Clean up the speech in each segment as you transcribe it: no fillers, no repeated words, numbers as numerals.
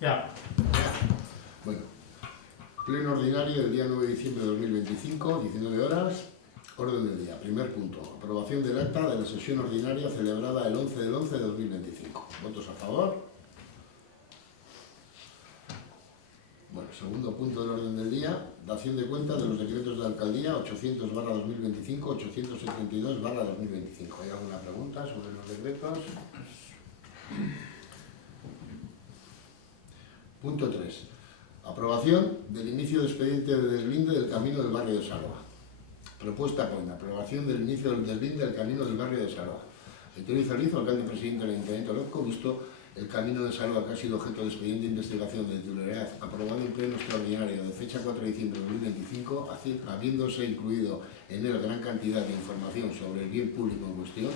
Ya. Bueno, pleno ordinario del día 9 de diciembre de 2025, 19 horas, orden del día. Primer punto, aprobación del acta de la sesión ordinaria celebrada el 11 del 11 de 2025. ¿Votos a favor? Bueno, segundo punto del orden del día, dación de cuenta de los decretos de alcaldía 800/2025, 872/2025. ¿Hay alguna pregunta sobre los decretos? Punto 3. Aprobación del inicio de expediente de deslinde del camino del barrio de Salva. Propuesta con aprobación del inicio del deslinde del camino del barrio de Salva. Héctor Izalizo, alcalde y presidente del Ayuntamiento de Orozco, visto el camino de Salva que ha sido objeto de expediente de investigación de titularidad aprobado en pleno extraordinario de fecha 4 de diciembre de 2025, habiéndose incluido en él gran cantidad de información sobre el bien público en cuestión,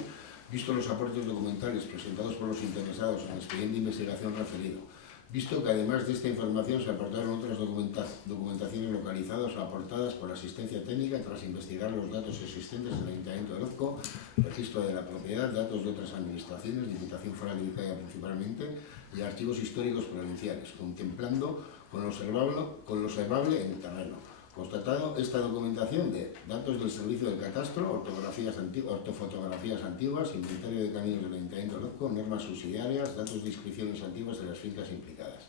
visto los aportes documentales presentados por los interesados en el expediente de investigación referido, visto que además de esta información se aportaron otras documentaciones localizadas o aportadas por la asistencia técnica tras investigar los datos existentes en el Ayuntamiento de Orozco, registro de la propiedad, datos de otras administraciones, Diputación Foral de Vizcaya principalmente, y archivos históricos provinciales, contemplando con lo observable en el terreno. Constatado esta documentación de datos del servicio del catastro, ortofotografías antiguas, inventario de caminos del Ayuntamiento de Orozco, normas subsidiarias, datos de inscripciones antiguas de las fincas implicadas.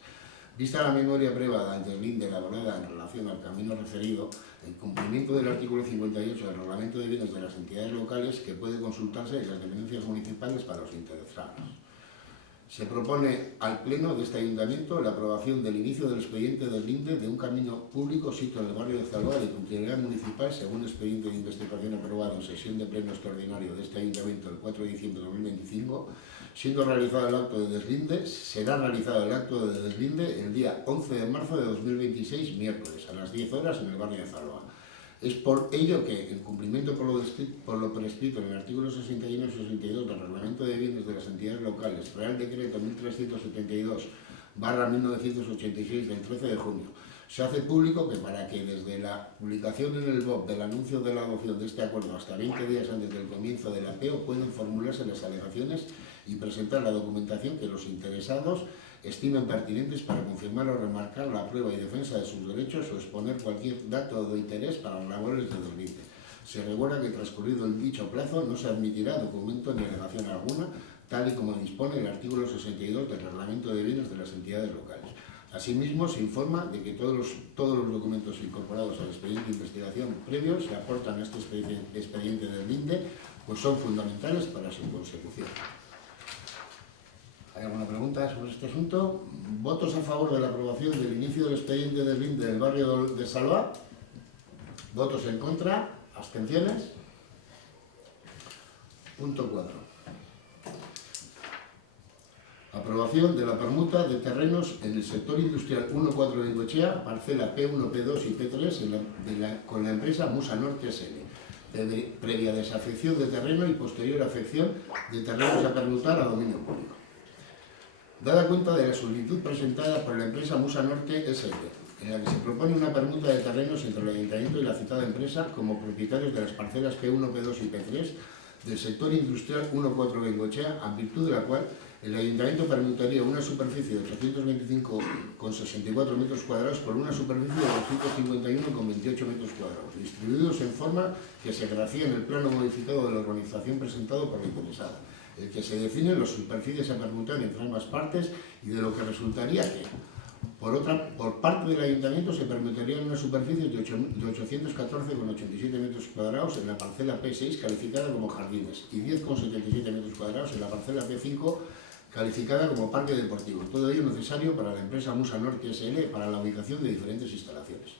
Vista la memoria privada ante el deslinde elaborada en relación al camino referido, el cumplimiento del artículo 58 del Reglamento de Bienes de las entidades locales que puede consultarse en las dependencias municipales para los interesados. Se propone al Pleno de este Ayuntamiento la aprobación del inicio del expediente de deslinde de un camino público situado en el barrio de Salva de titularidad municipal según expediente de investigación aprobado en sesión de Pleno extraordinario de este Ayuntamiento el 4 de diciembre de 2025, siendo realizado el acto de deslinde, será realizado el acto de deslinde el día 11 de marzo de 2026, miércoles, a las 10 horas en el barrio de Salva. Es por ello que, en cumplimiento por lo prescrito en el artículo 61 y 62 del Reglamento de Bienes de las Entidades Locales, Real Decreto 1372/1986 del 13 de junio, se hace público que para que desde la publicación en el BOP del anuncio de la adopción de este acuerdo hasta 20 días antes del comienzo del apeo pueden formularse las alegaciones y presentar la documentación que los interesados estimen pertinentes para confirmar o remarcar la prueba y defensa de sus derechos o exponer cualquier dato de interés para las labores de deslinde. Se recuerda que transcurrido el dicho plazo no se admitirá documento ni alegación alguna, tal y como dispone el artículo 62 del Reglamento de Bienes de las Entidades Locales. Asimismo, se informa de que todos los documentos incorporados al expediente de investigación previo se aportan a este expediente de deslinde, pues son fundamentales para su consecución. ¿Hay alguna pregunta sobre este asunto? ¿Votos a favor de la aprobación del inicio del expediente de deslinde del barrio de Salva? ¿Votos en contra? ¿Abstenciones? Punto 4. Aprobación de la permuta de terrenos en el sector industrial 1-4 de Bengoechea, parcela P1, P2 y P3 con la empresa Musa Norte SL, previa desafección de terreno y posterior afección de terrenos a permutar a dominio público. Dada cuenta de la solicitud presentada por la empresa Musa Norte SL, en la que se propone una permuta de terrenos entre el Ayuntamiento y la citada empresa como propietarios de las parcelas P1, P2 y P3 del sector industrial 1-4 Bengoechea, a virtud de la cual el Ayuntamiento permutaría una superficie de 825,64 metros cuadrados por una superficie de 251,28 metros cuadrados, distribuidos en forma que se grafía en el plano modificado de la urbanización presentado por la interesada, el que se definen las superficies a permutar entre ambas partes y de lo que resultaría que, por parte del Ayuntamiento, se permitirían una superficie de 814,87 metros cuadrados en la parcela P6 calificada como jardines y 10,77 metros cuadrados en la parcela P5 calificada como parque deportivo. Todo ello necesario para la empresa Musa Norte SL para la ubicación de diferentes instalaciones.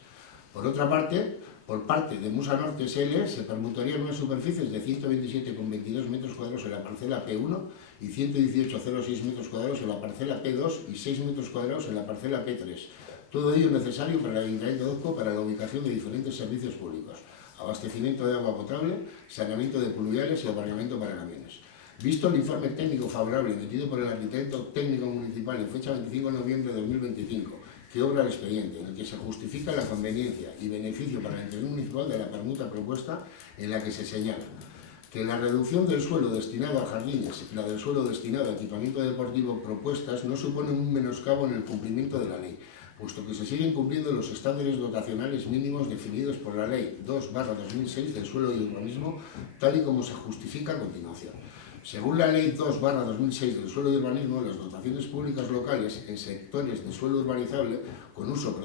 Por otra parte, por parte de Musa Norte SL se permutarían unas superficies de 127,22 metros cuadrados en la parcela P1 y 118,06 metros cuadrados en la parcela P2 y 6 metros cuadrados en la parcela P3. Todo ello necesario para el Ayuntamiento de Orozco para la ubicación de diferentes servicios públicos, abastecimiento de agua potable, saneamiento de pluviales y aparcamiento para camiones. Visto el informe técnico favorable emitido por el arquitecto técnico municipal en fecha 25 de noviembre de 2025, que obra el expediente, en el que se justifica la conveniencia y beneficio para el interés municipal de la permuta propuesta, en la que se señala que la reducción del suelo destinado a jardines y la del suelo destinado a equipamiento deportivo propuestas no suponen un menoscabo en el cumplimiento de la ley, puesto que se siguen cumpliendo los estándares dotacionales mínimos definidos por la Ley 2/2006 del suelo y urbanismo, tal y como se justifica a continuación. Según la Ley 2/2006 del suelo y urbanismo, las dotaciones públicas locales en sectores de suelo urbanizable con uso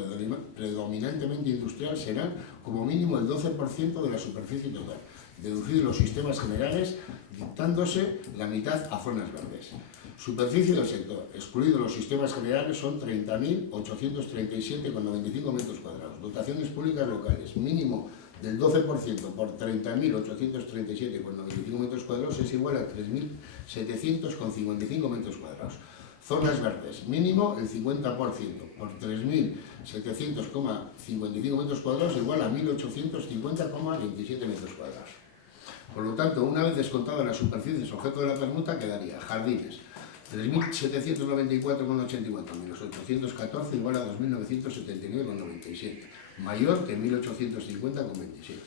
predominantemente industrial serán como mínimo el 12% de la superficie total, deducidos los sistemas generales, dictándose la mitad a zonas verdes. Superficie del sector, excluidos los sistemas generales, son 30.837,95 metros cuadrados. Dotaciones públicas locales, mínimo del 12% por 30.837,95 metros cuadrados es igual a 3.700,55 metros cuadrados. Zonas verdes, mínimo el 50% por 3.700,55 metros cuadrados igual a 1.850,27 metros cuadrados. Por lo tanto, una vez descontadas las superficies objeto de la permuta, quedaría jardines, 3.794,84 menos 814 igual a 2.979,97, mayor que 1.850,27.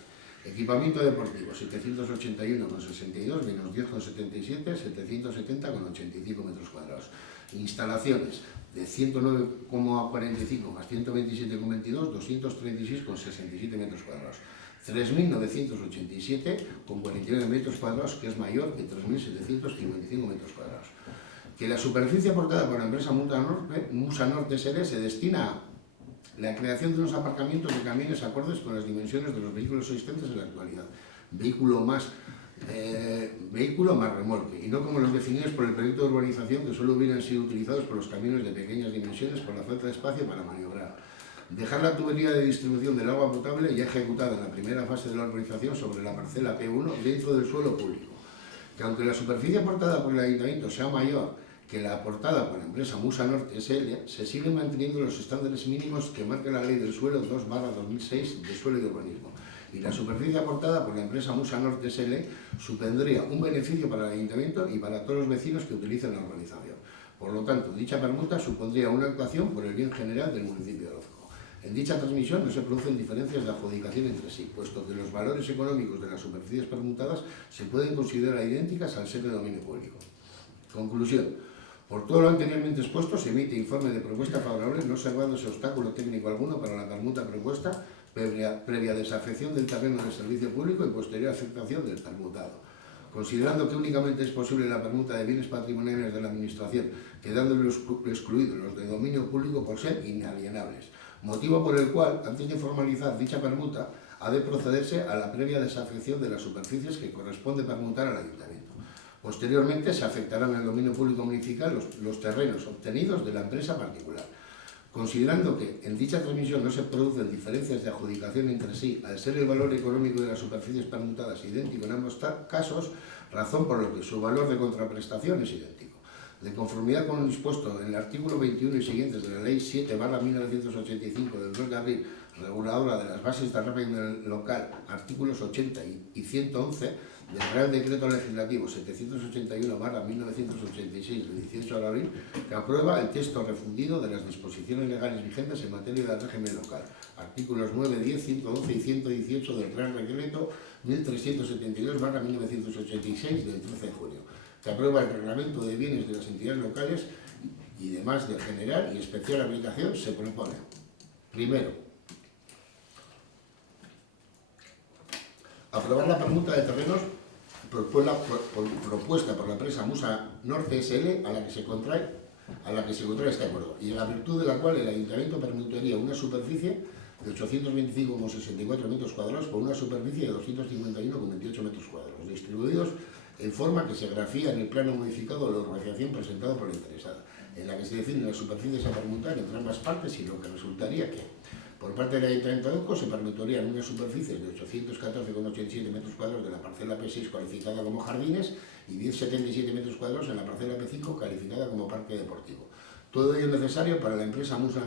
Equipamiento deportivo, 781,62 menos 10,77, 770,85 metros cuadrados. Instalaciones, de 109,45 más 127,22, 236,67 metros cuadrados. 3.987,49 metros cuadrados, que es mayor que 3.755 metros cuadrados. Que la superficie aportada por la empresa Musa Norte SL se destina a la creación de unos aparcamientos de camiones acordes con las dimensiones de los vehículos existentes en la actualidad. Vehículo más remolque, y no como los definidos por el proyecto de urbanización, que solo hubieran sido utilizados por los camiones de pequeñas dimensiones por la falta de espacio para maniobrar. Dejar la tubería de distribución del agua potable ya ejecutada en la primera fase de la urbanización sobre la parcela P1 dentro del suelo público. Que aunque la superficie aportada por el ayuntamiento sea mayor que la aportada por la empresa Musa Norte SL, se siguen manteniendo los estándares mínimos que marca la Ley del Suelo 2/2006 de suelo y urbanismo, y la superficie aportada por la empresa Musa Norte SL supondría un beneficio para el ayuntamiento y para todos los vecinos que utilicen la urbanización. Por lo tanto, dicha permuta supondría una actuación por el bien general del municipio de Orozco. En dicha transmisión no se producen diferencias de adjudicación entre sí, puesto que los valores económicos de las superficies permutadas se pueden considerar idénticas al ser de dominio público. Conclusión. Por todo lo anteriormente expuesto, se emite informe de propuesta favorable, no observándose obstáculo técnico alguno para la permuta propuesta, previa desafección del terreno de servicio público y posterior aceptación del permutado. Considerando que únicamente es posible la permuta de bienes patrimoniales de la Administración, quedando excluidos los de dominio público por ser inalienables, motivo por el cual, antes de formalizar dicha permuta, ha de procederse a la previa desafección de las superficies que corresponde permutar al Ayuntamiento. Posteriormente se afectarán al dominio público municipal los terrenos obtenidos de la empresa particular. Considerando que en dicha transmisión no se producen diferencias de adjudicación entre sí, al ser el valor económico de las superficies permutadas idéntico en ambos casos, razón por lo que su valor de contraprestación es idéntico. De conformidad con lo dispuesto en el artículo 21 y siguientes de la Ley 7/1985 del 2 de abril, reguladora de las bases de régimen local, artículos 80 y 111, del Real Decreto Legislativo 781/1986 del 18 de abril, que aprueba el texto refundido de las disposiciones legales vigentes en materia de régimen local, artículos 9, 10, 112 y 118 del Real Decreto 1372/1986 del 13 de junio, que aprueba el reglamento de bienes de las entidades locales y demás de general y especial aplicación. Se propone, primero, aprobar la permuta de terrenos propuesta por la empresa Musa Norte SL a la que se contrae este acuerdo, y en la virtud de la cual el Ayuntamiento permutaría una superficie de 825,64 metros cuadrados por una superficie de 251,28 metros cuadrados, distribuidos en forma que se grafía en el plano modificado de la urbanización presentado por la interesada, en la que se definen las superficies a permutar entre ambas partes, y lo que resultaría que, por parte del Ayuntamiento de Orozco, se permitirían unas superficies de 814,87 metros cuadrados de la parcela P6 calificada como jardines y 10,77 metros cuadrados en la parcela P5 calificada como parque deportivo. Todo ello es necesario para la empresa Musa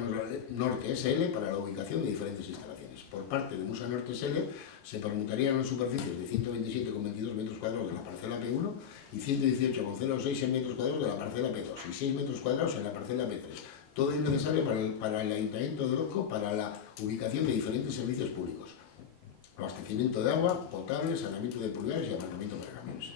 Norte SL para la ubicación de diferentes instalaciones. Por parte de Musa Norte SL se permutarían unas superficies de 127,22 metros cuadrados de la parcela P1 y 118,06 metros cuadrados de la parcela P2 y 6 metros cuadrados en la parcela P3. Todo es necesario para el Ayuntamiento de Orozco para la ubicación de diferentes servicios públicos. abastecimiento de agua potable, saneamiento de pulgares y aparcamiento para camiones.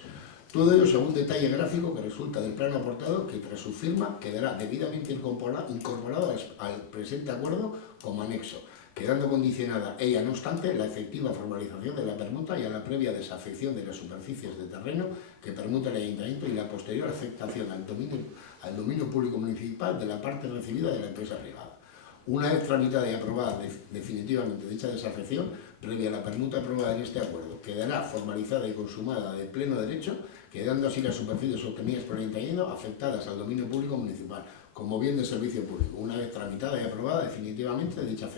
Todo ello según detalle gráfico que resulta del plano aportado, que tras su firma quedará debidamente incorporado al presente acuerdo como anexo, quedando condicionada ella, no obstante, la efectiva formalización de la permuta y a la previa desafección de las superficies de terreno que permuta el Ayuntamiento y la posterior afectación al dominio público municipal de la parte recibida de la empresa privada. Una vez tramitada y aprobada definitivamente dicha desafección, previa a la permuta aprobada en este acuerdo, quedará formalizada y consumada de pleno derecho, quedando así las superficies obtenidas por el Ayuntamiento afectadas al dominio público municipal como bien de servicio público, una vez tramitada y aprobada definitivamente dicha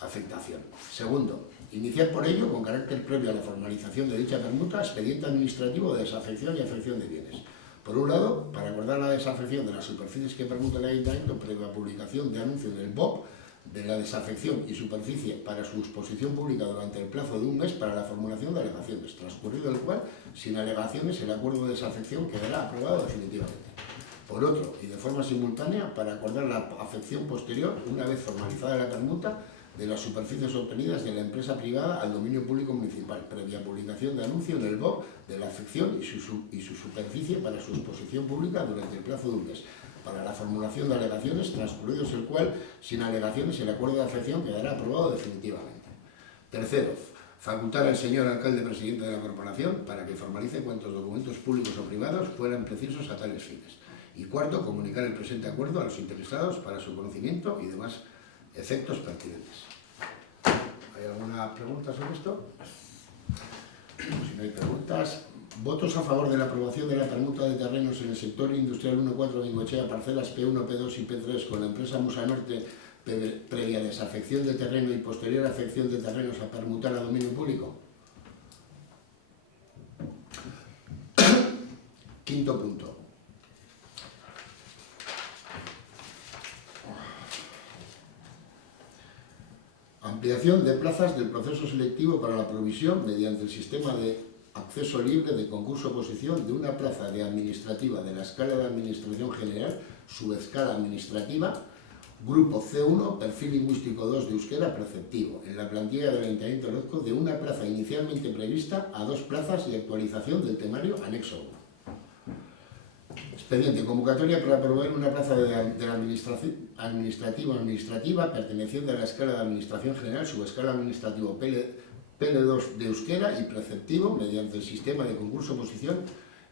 afectación. Segundo, iniciar por ello, con carácter previo a la formalización de dicha permuta, expediente administrativo de desafección y afección de bienes. Por un lado, para acordar la desafección de las superficies que permuta el Ayuntamiento previa publicación de anuncio en el BOP de la desafección y superficie para su exposición pública durante el plazo de un mes para la formulación de alegaciones, transcurrido el cual, sin alegaciones, el acuerdo de desafección quedará aprobado definitivamente. Por otro, y de forma simultánea, para acordar la afección posterior, una vez formalizada la permuta, de las superficies obtenidas de la empresa privada al dominio público municipal, previa publicación de anuncio en el BOP de la afección y su superficie para su exposición pública durante el plazo de un mes, para la formulación de alegaciones, transcurridos el cual, sin alegaciones, el acuerdo de afección quedará aprobado definitivamente. Tercero, facultar al señor alcalde presidente de la corporación para que formalice cuantos documentos públicos o privados fueran precisos a tales fines. Y cuarto, comunicar el presente acuerdo a los interesados para su conocimiento y demás efectos pertinentes. ¿Hay alguna pregunta sobre esto? Si no hay preguntas, votos a favor de la aprobación de la permuta de terrenos en el sector industrial 1-4 Bengoechea, parcelas P1, P2 y P3 con la empresa Musa Norte previa desafección de terreno y posterior afección de terrenos a permutar a dominio público. Quinto punto. Ampliación de plazas del proceso selectivo para la provisión mediante el sistema de acceso libre de concurso-oposición de una plaza de administrativa de la escala de administración general, subescala administrativa, grupo C1, perfil lingüístico 2 de euskera preceptivo, en la plantilla del Ayuntamiento de Orozco de una plaza inicialmente prevista a 2 plazas y actualización del temario anexo 1. Expediente, convocatoria para proveer una plaza de la administrativa perteneciente a la escala de administración general, subescala administrativo PL2 de euskera y preceptivo mediante el sistema de concurso-oposición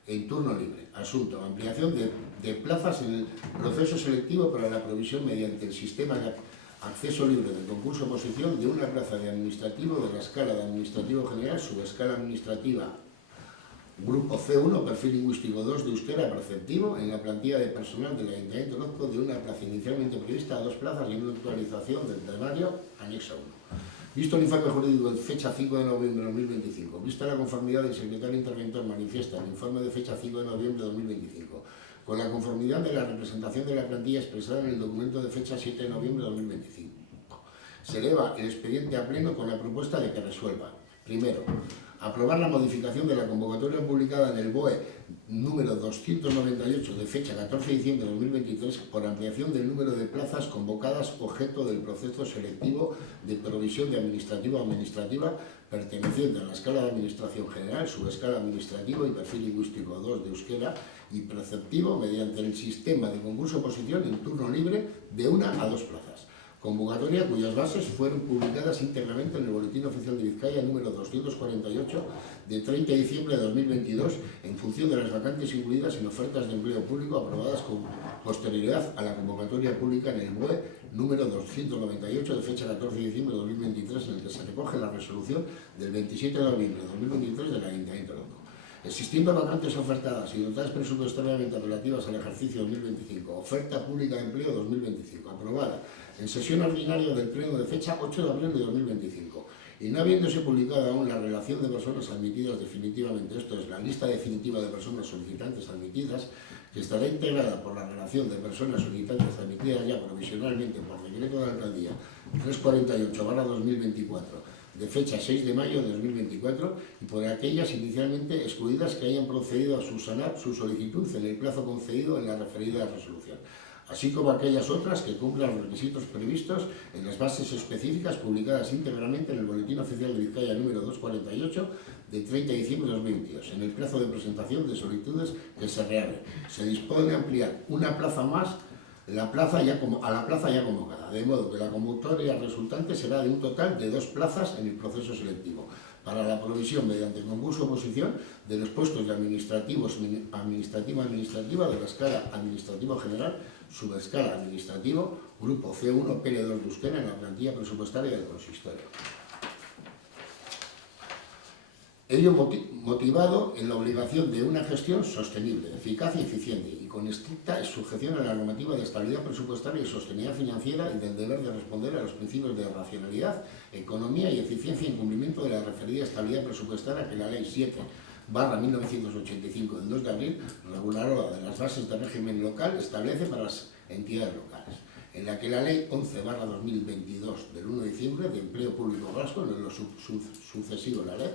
en turno libre. Asunto, ampliación de plazas en el proceso selectivo para la provisión mediante el sistema de acceso libre del concurso-oposición de una plaza de administrativo de la escala de administrativo general, subescala administrativa Grupo C1, perfil lingüístico 2 de euskera preceptivo, en la plantilla de personal del Ayuntamiento de Orozco de una plaza inicialmente prevista a 2 plazas y una actualización del temario anexo 1. Visto el informe jurídico de fecha 5 de noviembre de 2025, vista la conformidad del secretario interventor manifiesta el informe de fecha 5 de noviembre de 2025, con la conformidad de la representación de la plantilla expresada en el documento de fecha 7 de noviembre de 2025. Se eleva el expediente a pleno con la propuesta de que resuelva. Primero, aprobar la modificación de la convocatoria publicada en el BOE número 298 de fecha 14 de diciembre de 2023 por ampliación del número de plazas convocadas objeto del proceso selectivo de provisión de administrativa perteneciente a la escala de administración general, subescala administrativo y perfil lingüístico 2 de euskera y preceptivo mediante el sistema de concurso-oposición en turno libre de 1 a 2 plazas. Convocatoria cuyas bases fueron publicadas íntegramente en el Boletín Oficial de Vizcaya número 248 de 30 de diciembre de 2022 en función de las vacantes incluidas en ofertas de empleo público aprobadas con posterioridad a la convocatoria pública en el BOE número 298 de fecha 14 de diciembre de 2023 en el que se recoge la resolución del 27 de noviembre de 2023 del Ayuntamiento de Orozco. Existiendo vacantes ofertadas y dotadas presupuestariamente relativas al ejercicio 2025, oferta pública de empleo 2025, aprobada en sesión ordinaria del Pleno de fecha 8 de abril de 2025, y no habiéndose publicado aún la relación de personas admitidas definitivamente, esto es, la lista definitiva de personas solicitantes admitidas, que estará integrada por la relación de personas solicitantes admitidas ya provisionalmente por decreto de alcaldía 348/2024, de fecha 6 de mayo de 2024 y por aquellas inicialmente excluidas que hayan procedido a subsanar su solicitud en el plazo concedido en la referida resolución. así como aquellas otras que cumplan los requisitos previstos en las bases específicas publicadas íntegramente en el Boletín Oficial de Vizcaya número 248 de 30 de diciembre de 2022, en el plazo de presentación de solicitudes que se reabre. Se dispone de ampliar una plaza más a la plaza ya convocada, de modo que la convocatoria resultante será de un total de 2 plazas en el proceso selectivo, para la provisión mediante concurso o oposición de los puestos de administrativa de la escala administrativo general, subescala administrativo, grupo C1, PL2 de Euskera en la plantilla presupuestaria del consistorio. Ello motivado en la obligación de una gestión sostenible, eficaz y eficiente, y con estricta sujeción a la normativa de estabilidad presupuestaria y sostenibilidad financiera y del deber de responder a los principios de racionalidad, economía y eficiencia en cumplimiento de la referida estabilidad presupuestaria que la Ley 7/1985 del 2 de abril, reguladora de las bases de régimen local, establece para las entidades locales, en la que la Ley 11/2022 del 1 de diciembre de Empleo Público Vasco, en lo sucesivo la Ley,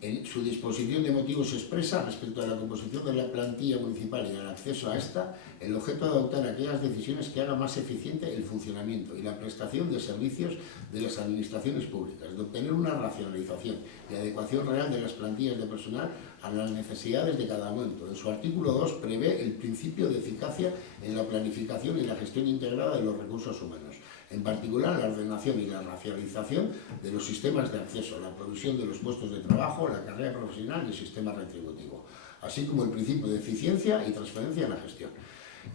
en su disposición de motivos expresa respecto a la composición de la plantilla municipal y al acceso a esta, el objeto de adoptar aquellas decisiones que hagan más eficiente el funcionamiento y la prestación de servicios de las administraciones públicas, de obtener una racionalización y adecuación real de las plantillas de personal a las necesidades de cada momento. En su artículo 2 prevé el principio de eficacia en la planificación y la gestión integrada de los recursos humanos, en particular la ordenación y la racionalización de los sistemas de acceso, la provisión de los puestos de trabajo, la carrera profesional y el sistema retributivo, así como el principio de eficiencia y transparencia en la gestión.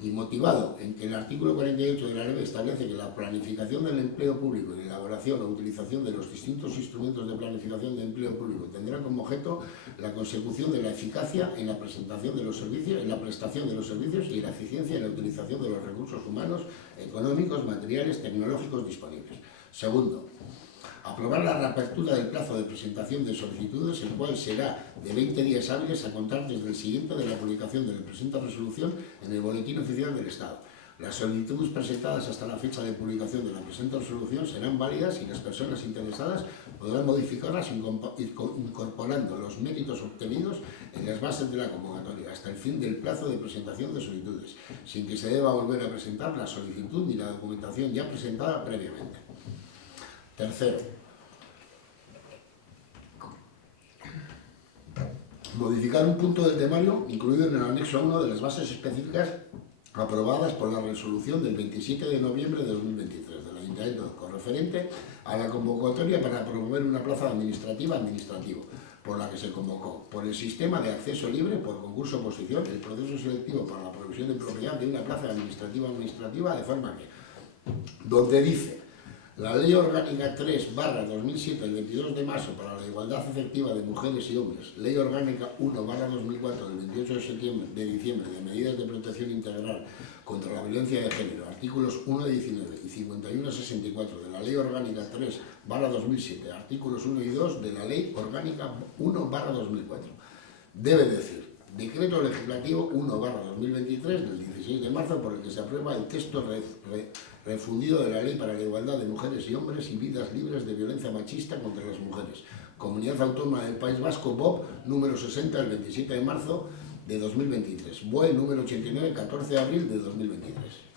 Y motivado en que el artículo 48 de la ley establece que la planificación del empleo público y la elaboración o utilización de los distintos instrumentos de planificación de empleo público tendrán como objeto la consecución de la eficacia en la presentación de los servicios, en la prestación de los servicios y la eficiencia en la utilización de los recursos humanos, económicos, materiales, tecnológicos disponibles. Segundo, aprobar la reapertura del plazo de presentación de solicitudes, el cual será de 20 días hábiles a contar desde el siguiente de la publicación de la presente resolución en el Boletín Oficial del Estado. Las solicitudes presentadas hasta la fecha de publicación de la presente resolución serán válidas y las personas interesadas podrán modificarlas incorporando los méritos obtenidos en las bases de la convocatoria hasta el fin del plazo de presentación de solicitudes, sin que se deba volver a presentar la solicitud ni la documentación ya presentada previamente. Tercero, modificar un punto del temario incluido en el anexo 1 de las bases específicas aprobadas por la resolución del 27 de noviembre de 2023 del Ayuntamiento, con referente a la convocatoria para promover una plaza administrativo, por la que se convocó, por el sistema de acceso libre, por concurso oposición, el proceso selectivo para la provisión de propiedad de una plaza administrativa, de forma que, donde dice la Ley Orgánica 3/2007 del 22 de marzo para la igualdad efectiva de mujeres y hombres, Ley Orgánica 1/2004 del 28 de diciembre de medidas de protección integral contra la violencia de género, artículos 1 de 19 y 51/64 de la Ley Orgánica 3/2007, artículos 1 y 2 de la Ley Orgánica 1/2004. Debe decir, Decreto Legislativo 1/2023 del 16 de marzo por el que se aprueba el texto refundido de la Ley para la Igualdad de Mujeres y Hombres y Vidas Libres de Violencia Machista contra las Mujeres, Comunidad Autónoma del País Vasco, BOP, número 60 del 27 de marzo de 2023, BOE número 89, 14 de abril de 2023.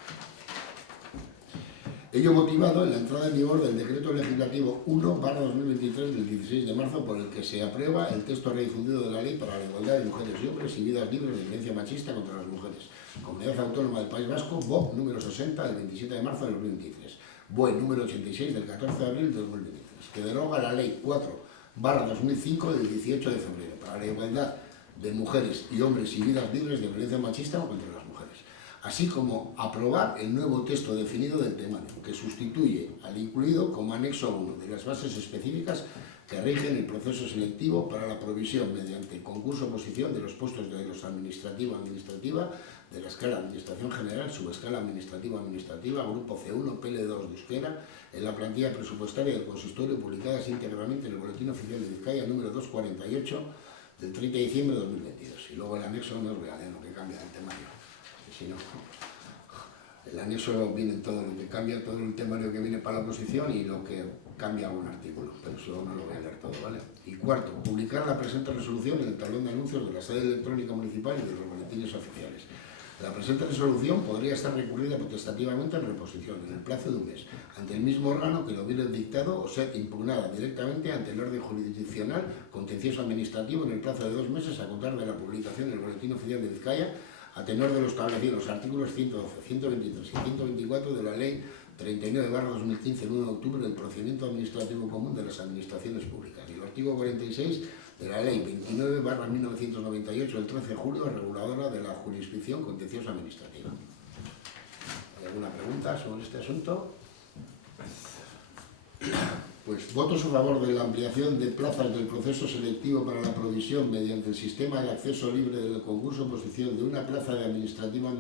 Ello motivado en la entrada en vigor del Decreto Legislativo 1/2023 del 16 de marzo por el que se aprueba el texto redifundido de la Ley para la Igualdad de Mujeres y Hombres y Vidas Libres de Violencia Machista contra las Mujeres, Comunidad Autónoma del País Vasco, BOP número 60 del 27 de marzo de 2023, BOE número 86 del 14 de abril de 2023, que deroga la Ley 4/2005 del 18 de febrero para la igualdad de mujeres y hombres y vidas libres de violencia machista contra las mujeres, así como aprobar el nuevo texto definido del temario, que sustituye al incluido como anexo 1 de las bases específicas que rigen el proceso selectivo para la provisión mediante concurso oposición de los puestos de los administrativa de la escala Administración General, subescala administrativa, grupo C1, PL2 de Euskera, en la plantilla presupuestaria del consistorio publicadas íntegramente en el Boletín Oficial de Vizcaya número 248 del 30 de diciembre de 2022. Y luego el anexo no es real, lo que cambia el temario. Si no, el anexo viene todo lo que cambia, todo el temario que viene para la oposición y lo que cambia un artículo, pero eso no lo voy a leer todo, ¿vale? Y cuarto, publicar la presente resolución en el tablón de anuncios de la sede electrónica municipal y de los boletines oficiales. La presente resolución podría estar recurrida potestativamente en reposición en el plazo de un mes ante el mismo órgano que lo hubiera dictado o ser impugnada directamente ante el orden jurisdiccional contencioso administrativo en el plazo de 2 meses a contar de la publicación en el Boletín Oficial de Vizcaya a tenor de lo establecido en los artículos 112, 123 y 124 de la Ley 39/2015, 1 de octubre del Procedimiento Administrativo Común de las Administraciones Públicas y el artículo 46 de la Ley 29/1998 del 13 de julio, reguladora de la jurisdicción contenciosa administrativa. ¿Hay alguna pregunta sobre este asunto? Pues votos a favor de la ampliación de plazas del proceso selectivo para la provisión mediante el sistema de acceso libre del concurso oposición de una plaza de administrativa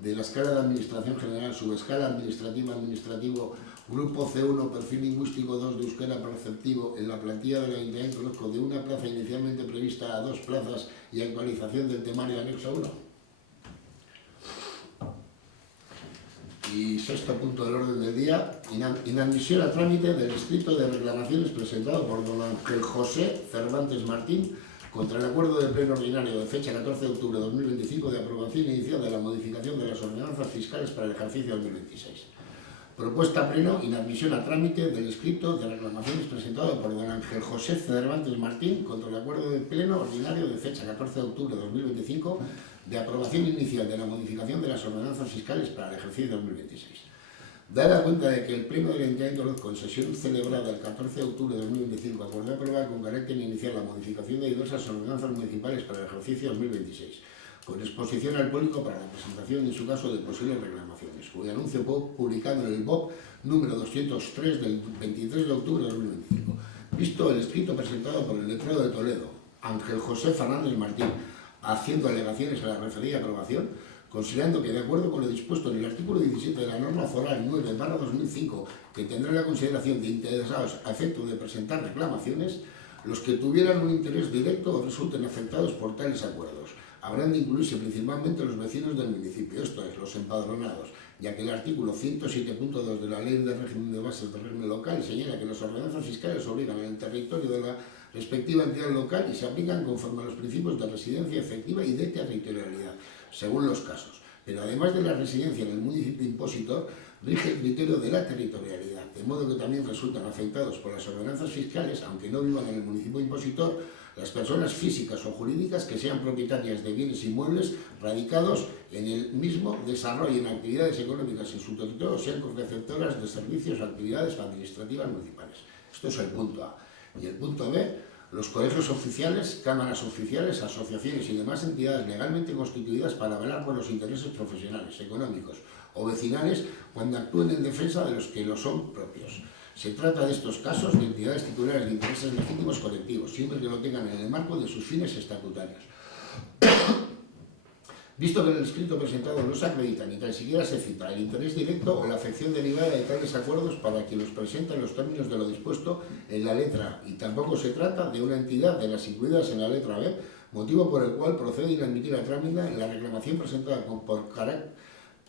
de la escala de administración general, subescala administrativo, grupo C1, perfil lingüístico 2 de euskera perceptivo en la plantilla del Ayuntamiento de Orozco de una plaza inicialmente prevista a 2 plazas y actualización del temario anexo 1. Y sexto punto del orden del día, inadmisión a trámite del escrito de reclamaciones presentado por don Ángel José Cervantes Martín contra el acuerdo del Pleno Ordinario de fecha 14 de octubre de 2025 de aprobación inicial de la modificación de las ordenanzas fiscales para el ejercicio 2026. Propuesta pleno, inadmisión a trámite del escrito de reclamaciones presentado por don Ángel José Cervantes Martín contra el acuerdo del Pleno Ordinario de fecha 14 de octubre de 2025 de aprobación inicial de la modificación de las ordenanzas fiscales para el ejercicio 2026. Dada cuenta de que el Pleno del Ayuntamiento de Orozco, en sesión celebrada el 14 de octubre de 2025, acordó aprobar con carácter inicial la modificación de diversas ordenanzas municipales para el ejercicio 2026, con exposición al público para la presentación, en su caso, de posibles reclamaciones, cuyo anuncio fue publicado en el BOP número 203 del 23 de octubre de 2025. Visto el escrito presentado por el letrado de Toledo, Ángel José Fernández Martín, haciendo alegaciones a la referida aprobación, considerando que, de acuerdo con lo dispuesto en el artículo 17 de la norma foral 9/2005, que tendrá la consideración de interesados a efecto de presentar reclamaciones, los que tuvieran un interés directo o resulten afectados por tales acuerdos habrán de incluirse principalmente los vecinos del municipio, esto es, los empadronados, ya que el artículo 107.2 de la Ley de Régimen de Bases del Régimen Local señala que las ordenanzas fiscales obligan en el territorio de la respectiva entidad local y se aplican conforme a los principios de residencia efectiva y de territorialidad, según los casos. Pero además de la residencia en el municipio impositor, rige el criterio de la territorialidad, de modo que también resultan afectados por las ordenanzas fiscales, aunque no vivan en el municipio impositor, las personas físicas o jurídicas que sean propietarias de bienes inmuebles radicados en el mismo, desarrollen actividades económicas en su territorio o sean receptoras de servicios o actividades administrativas municipales. Esto es el punto A. Y el punto B, los colegios oficiales, cámaras oficiales, asociaciones y demás entidades legalmente constituidas para velar por los intereses profesionales, económicos o vecinales cuando actúen en defensa de los que lo son propios. Se trata de estos casos de entidades titulares de intereses legítimos colectivos, siempre que lo tengan en el marco de sus fines estatutarios. Visto que en el escrito presentado no se acredita ni tan siquiera se cita el interés directo o la afección derivada de tales acuerdos para quien los presenta en los términos de lo dispuesto en la letra A, y tampoco se trata de una entidad de las incluidas en la letra B, motivo por el cual procede inadmitir a trámite la reclamación presentada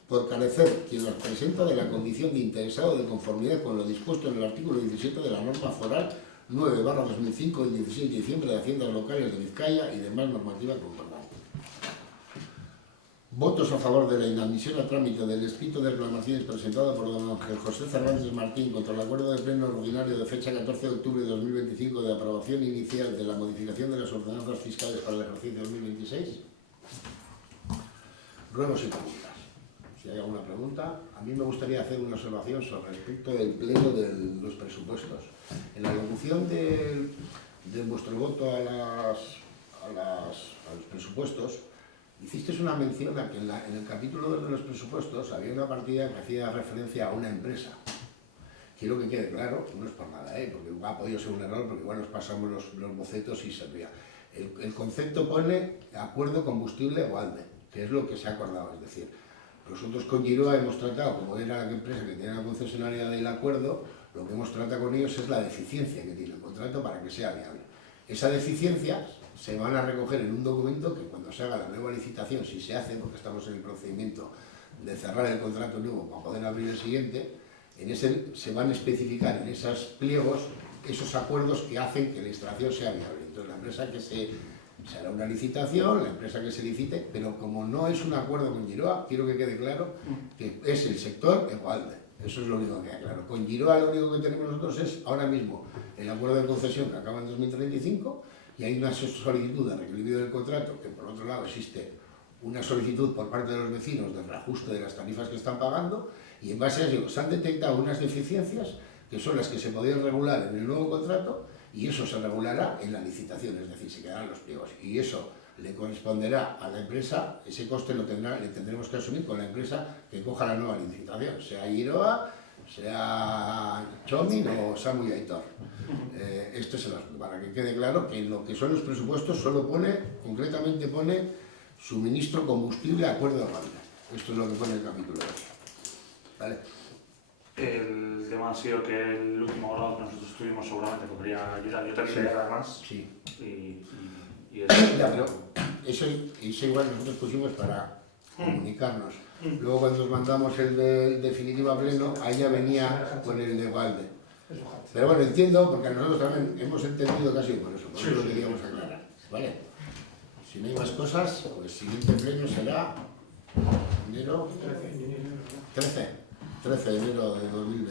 por carecer quien las presenta de la condición de interesado de conformidad con lo dispuesto en el artículo 17 de la norma foral 9/2005 del 16 de diciembre de Haciendas Locales de Vizcaya y demás normativa concordante. Votos a favor de la inadmisión a trámite del escrito de reclamaciones presentado por don Ángel José Cervantes Martín contra el acuerdo de pleno ordinario de fecha 14 de octubre de 2025 de aprobación inicial de la modificación de las ordenanzas fiscales para el ejercicio 2026. Ruegos y preguntas. Si hay alguna pregunta, a mí me gustaría hacer una observación sobre respecto del pleno de los presupuestos. En la locución de vuestro voto a los presupuestos, hicisteis una mención a que en el capítulo de los presupuestos había una partida que hacía referencia a una empresa. Quiero que quede claro, no es por nada, porque ha podido ser un error, porque igual nos pasamos los bocetos y servía. El concepto pone acuerdo combustible o ALDE, que es lo que se ha acordado, es decir, nosotros con Giroa hemos tratado, como era la empresa que tenía la concesionaria del acuerdo, lo que hemos tratado con ellos es la deficiencia que tiene el contrato para que sea viable. Esa deficiencia se van a recoger en un documento que cuando se haga la nueva licitación, si se hace, porque estamos en el procedimiento de cerrar el contrato nuevo para poder abrir el siguiente, en ese se van a especificar en esos pliegos esos acuerdos que hacen que la instalación sea viable. Entonces la empresa Se hará una licitación, la empresa que se licite, pero como no es un acuerdo con Giroa, quiero que quede claro que es el sector Egualde. Eso es lo único que queda claro. Con Giroa lo único que tenemos nosotros es ahora mismo el acuerdo de concesión que acaba en 2035 y hay una solicitud de reequilibrio del contrato, que por otro lado existe una solicitud por parte de los vecinos de reajuste de las tarifas que están pagando y en base a eso se han detectado unas deficiencias que son las que se podían regular en el nuevo contrato y eso se regulará en la licitación, es decir, se quedarán los pliegos y eso le corresponderá a la empresa, ese coste le tendremos que asumir con la empresa que coja la nueva licitación, sea Giroa, sea Chomin o Samu y Aitor. Esto es para que quede claro que en lo que son los presupuestos solo concretamente pone suministro combustible acuerdo de Egualde. Esto es lo que pone el capítulo 2. ¿Vale? El tema ha sido que el último grado que nosotros tuvimos seguramente podría ayudar. Yo también le además. Sí. Y eso. Ya, pero eso igual nosotros pusimos para comunicarnos. Luego cuando nos mandamos el de definitiva pleno, ahí ya venía con el de Egualde. Pero bueno, entiendo, porque nosotros también hemos entendido casi por eso lo queríamos aclarar. ¿Vale? Si no hay más cosas, pues el siguiente pleno será enero 13 de enero de 2020.